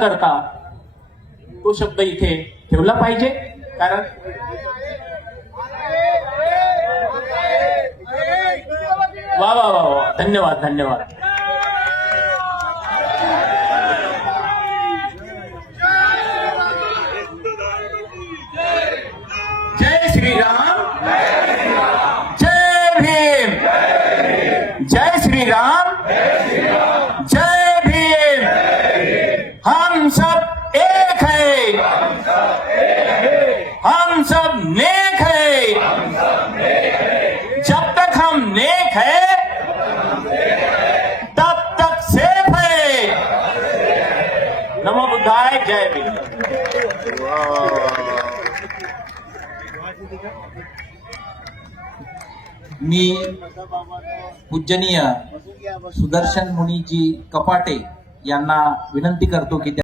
करता तो शब्द इथे ठेवला पाहिजे. कारण वा वा वा वा. धन्यवाद धन्यवाद. जय श्री राम जय भीम. जय श्रीराम. जय भीम हम सब एक है। हम सब नेक है। जब तक हम नेक है, तब तक सेफ़ है। नमो बुद्धाय, जय भीम। मी पूजनीय सुदर्शन मुनीजी कपाटे यांना विनंती करतो की